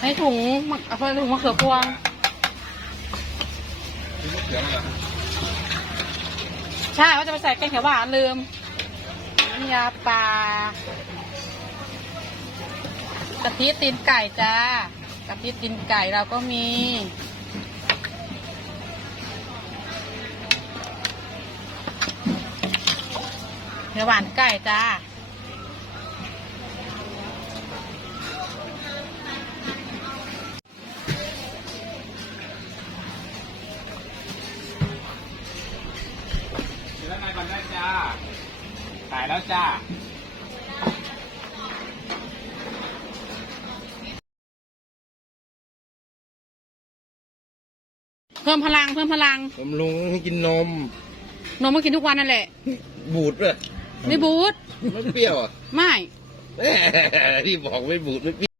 ในถุงมะเอาไปถุงมะเขือพวงเดี๋ยวเหรอใช่ว่าจะไปใส่แกงเขียวหวานลืมน้ำยาปลากะทิตีนไก่จ้ากะทิตีนไก่เราก็มีเขียวหวานไก่จ้า จ้า ขายแล้วจ้าเพิ่มพลังเพิ่มพลัง ผมลุงให้กินนม นมมากินทุกวันนั่นแหละ บูดเลยไม่บูดไม่เปรี้ยวอะไม่ แหมที่บอกไม่บูดไม่เปรี้ยว